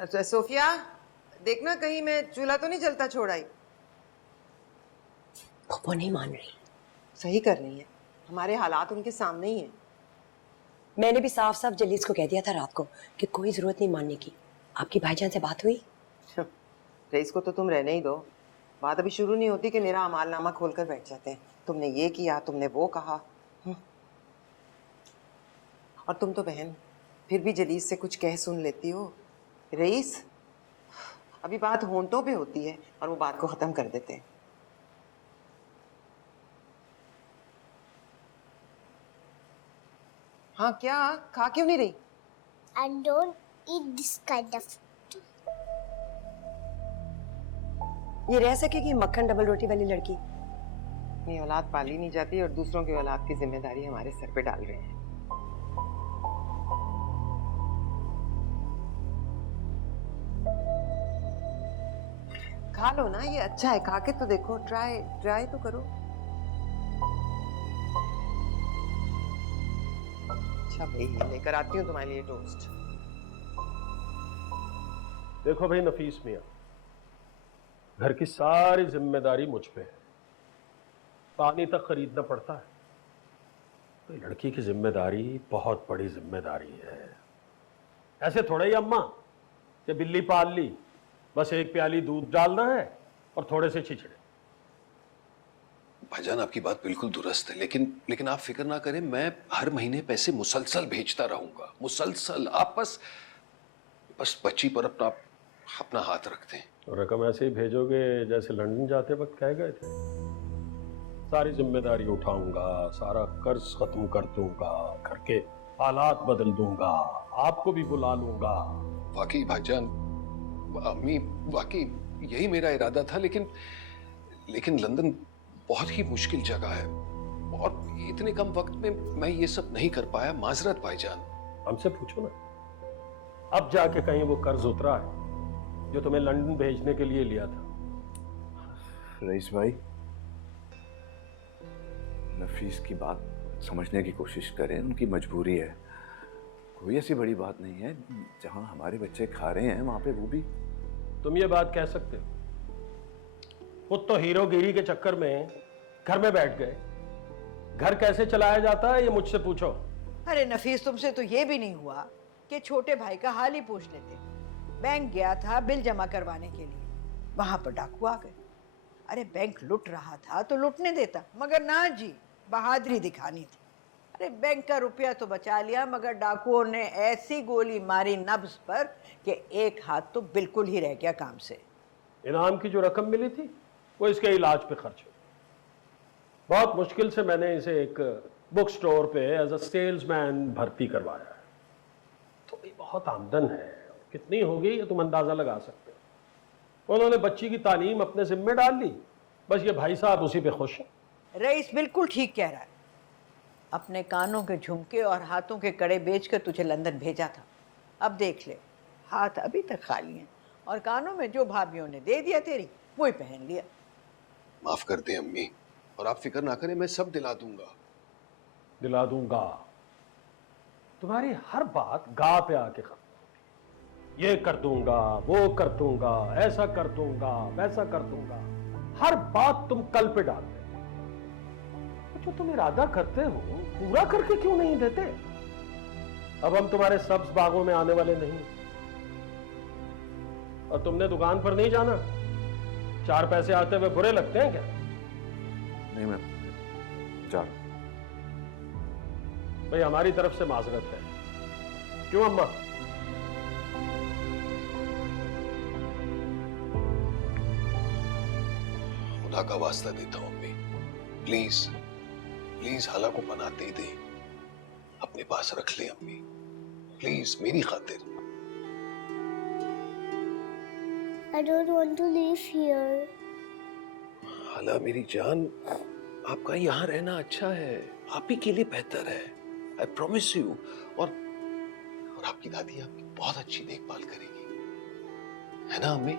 Sophia, देखना कहीं मैं चूल्हा तो नहीं जलता छोड़ आई। वो नहीं मान रही। सही कर रही है, हमारे हालात उनके सामने ही हैं। मैंने भी साफ साफ जलीस को कह दिया था रात को कि कोई जरूरत नहीं मानने की। आपकी भाईजान से बात हुई? रईस को तो तुम रहने ही दो। बात अभी शुरू नहीं होती कि मेरा अमालनामा खोलकर बैठ जाते हैं। तुमने ये किया, तुमने वो कहा। और तुम तो बहन फिर भी जलीस से कुछ कह सुन लेती हो। रईस अभी बात होंठों पे होती है और वो बात को खत्म कर देते हैं। हाँ क्या, खा क्यों नहीं रही? And don't eat this kind of. ये रह सकेगी मक्खन डबल रोटी वाली लड़की? अपनी औलाद पाली नहीं जाती और दूसरों की औलाद की जिम्मेदारी हमारे सर पे डाल रहे हैं। खा लो ना, ये अच्छा है, खा के तो देखो, ट्राई तो करो। अच्छा भाई, लेकर आती हूँ तुम्हारे लिए टोस्ट। देखो भाई नफीस मियां, घर की सारी जिम्मेदारी मुझ पे है। पानी तक खरीदना पड़ता है। तो लड़की की जिम्मेदारी बहुत बड़ी जिम्मेदारी है। ऐसे थोड़ा ही अम्मा कि बिल्ली पाल ली, बस एक प्याली दूध डालना है और थोड़े से छिछड़े। भाईजान आपकी बात बिल्कुल दुरुस्त है, लेकिन आप फिक्र ना करें, मैं हर महीने पैसे मुसलसल भेजता रहूंगा, मुसलसल। आप बस बच्ची पर अपना हाथ रखते हैं। रकम ऐसे ही भेजोगे जैसे लंदन जाते वक्त कह गए थे। सारी जिम्मेदारी उठाऊंगा, सारा कर्ज खत्म कर दूंगा, घर के हालात बदल दूंगा, आपको भी बुला लूंगा। वाकई भाईजान, अम्मी, वाकई यही मेरा इरादा था, लेकिन लंदन बहुत ही मुश्किल जगह है और इतने कम वक्त में मैं ये सब नहीं कर पाया। माजरत भाईजान। हमसे पूछो ना, अब जाके कहीं वो कर्ज उतरा है जो तुम्हें लंदन भेजने के लिए लिया था। रईस भाई, नफीस की बात समझने की कोशिश करें, उनकी मजबूरी है, कोई ऐसी बड़ी बात नहीं है। जहां हमारे बच्चे खा रहे हैं वहां पे वो भी। तुम ये बात कह सकते हो? खुद तो हीरोगिरी के चक्कर में घर में बैठ गए। घर कैसे चलाया जाता है ये मुझसे पूछो। अरे नफीस, तुमसे तो ये भी नहीं हुआ कि छोटे भाई का हाल ही पूछ लेते। बैंक गया था बिल जमा करवाने के लिए, वहां पर डाकू आ गए। अरे बैंक लुट रहा था तो लुटने देता, मगर ना जी, बहादुरी दिखानी थी। अरे बैंक का रुपया तो बचा लिया, मगर डाकुओं ने ऐसी गोली मारी नब्ज पर कि एक हाथ तो बिल्कुल ही रह गया काम से। इनाम की जो रकम मिली थी वो इसके इलाज पे खर्च हुई। बहुत मुश्किल से मैंने इसे एक बुक स्टोर पे एज अ सेल्समैन भर्ती करवाया है। तो ये बहुत आमदन है, कितनी होगी ये तुम अंदाजा लगा सकते हो। उन्होंने बच्ची की तालीम अपने जिम्मे डाल ली, बस ये भाई साहब उसी पे खुश हैं। रईस बिल्कुल ठीक कह रहा है। अपने कानों के झुमके और हाथों के कड़े बेचकर तुझे लंदन भेजा था। अब देख ले, हाथ अभी तक खाली हैं और कानों में जो भाभीयों ने दे दिया तेरी वही पहन लिया। माफ कर दे अम्मी, और आप फिक्र ना करें, मैं सब दिला दूंगा। दिला दूंगा। तुम्हारी हर बात गा पे आके खत्म होती है। ये कर दूंगा, वो कर दूंगा, ऐसा कर दूंगा, वैसा कर दूंगा। हर बात तुम कल पे डालते हो। जो तुम इरादा करते हो पूरा करके क्यों नहीं देते? अब हम तुम्हारे सब्ज बागों में आने वाले नहीं। और तुमने दुकान पर नहीं जाना। 4 पैसे आते हुए बुरे लगते हैं क्या? नहीं, मैं जा रहा हूं। भाई हमारी तरफ से माजरत है। क्यों अम्मा? खुदा का वास्ता देता हूं अम्मी, प्लीज प्लीज हाला को पनाह दे दे, अपने पास रख ले अम्मी, प्लीज मेरी खातिर। I don't want to live here. हाला मेरी जान, आपका यहां रहना अच्छा है, आप ही के लिए बेहतर है। I promise you. और आपकी दादी आपकी बहुत अच्छी देखभाल करेगी, है ना अम्मी?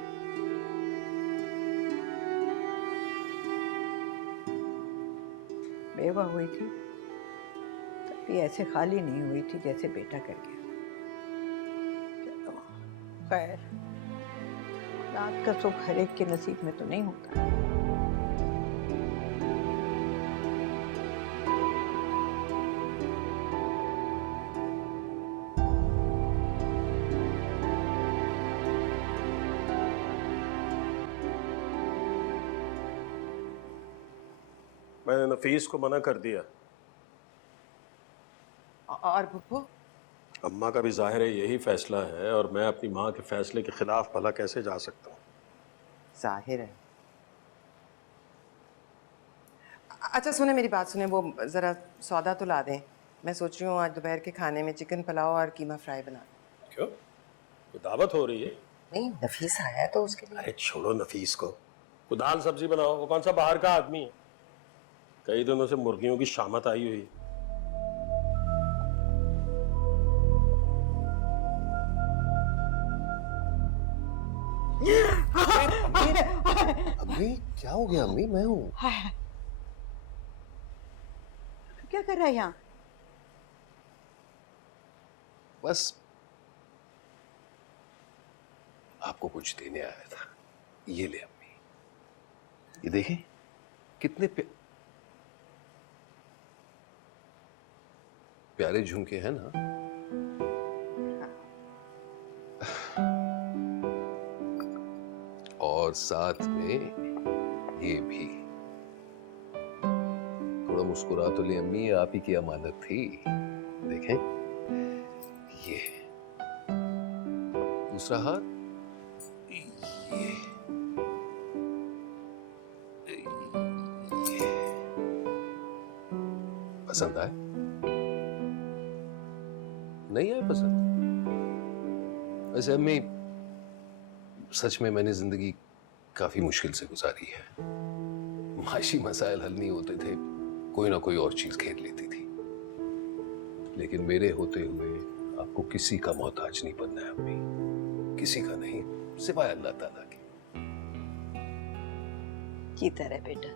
बेवा हुई थी तब भी ऐसे खाली नहीं हुई थी जैसे बेटा कर गया। चलो खैर, रात का सुख हर एक के नसीब में तो नहीं होता। मैंने नफीस को मना कर दिया। और भुप्पो? अम्मा का भी जाहिर है यही फैसला है, और मैं अपनी माँ के फैसले के खिलाफ भला कैसे जा सकता हूँ? जाहिर है। अच्छा सुने, मेरी बात सुने, वो ज़रा सौदा तो ला दें। मैं सोच रही हूँ आज दोपहर के खाने में चिकन पुलाव और कीमा फ्राई बना दें। क्यों, कोई दावत हो रही है? नहीं, नफीस आया है तो उसके लिए। अरे छोड़ो नफीस को, वो दाल सब्जी बनाओ। वो कौन सा बाहर का आदमी है? कई दिनों से मुर्गियों की शामत आई हुई। अम्मी क्या हो गया? अम्मी मैं हूँ। क्या कर रहा है यहाँ? बस आपको कुछ देने आया था। ये ले अम्मी, ये देखें कितने प्यारे झुमके हैं ना। और साथ में ये भी। थोड़ा मुस्कुरा तो ले अम्मी, ये आप ही की अमानत थी। देखें ये दूसरा हाथ, ये पसंद आए? नहीं आए पसंद? वैसे अम्मी सच में मैंने जिंदगी काफी मुश्किल से गुजारी है। माशी मसाइल हल नहीं होते थे, कोई ना कोई और चीज घेर लेती थी। लेकिन मेरे होते हुए आपको किसी का मोहताज नहीं बनना है अम्मी, किसी का नहीं, सिवाय अल्लाह ताला के। जीता रहे बेटा,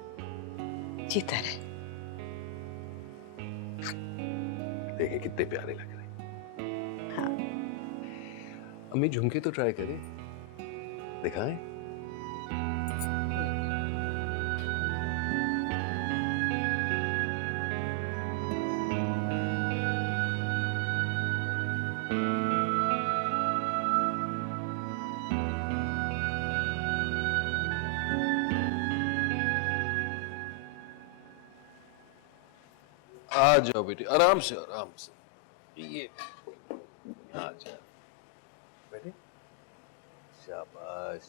जीता रहे। देखें कितने प्यारे लग रहे हैं। हाँ। अम्मी झुमके तो ट्राई करें, दिखाएं। आ जाओ बेटी, आराम से आराम से। ये आ जाओ बेटे, शाबाश।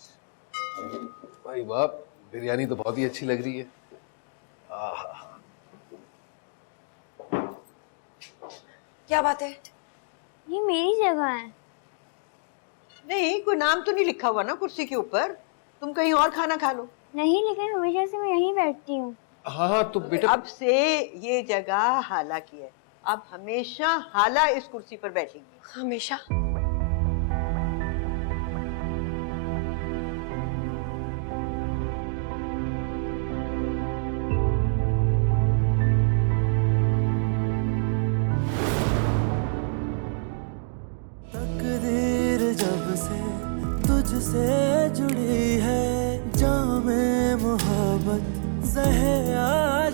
भाई बाप, बिरयानी तो बहुत ही अच्छी लग रही है। आहा, क्या बात है? ये मेरी जगह है। नहीं, कोई नाम तो नहीं लिखा हुआ ना कुर्सी के ऊपर। तुम कहीं और खाना खा लो। नहीं, लेकिन हमेशा से मैं यहीं बैठती हूँ। हाँ तो बेटा अब से ये जगह हाला की है। अब हमेशा हाला इस कुर्सी पर बैठेंगी। हमेशा? तकदीर जब से तुझसे जुड़ी है, जामे मोहब्बत ज़हरा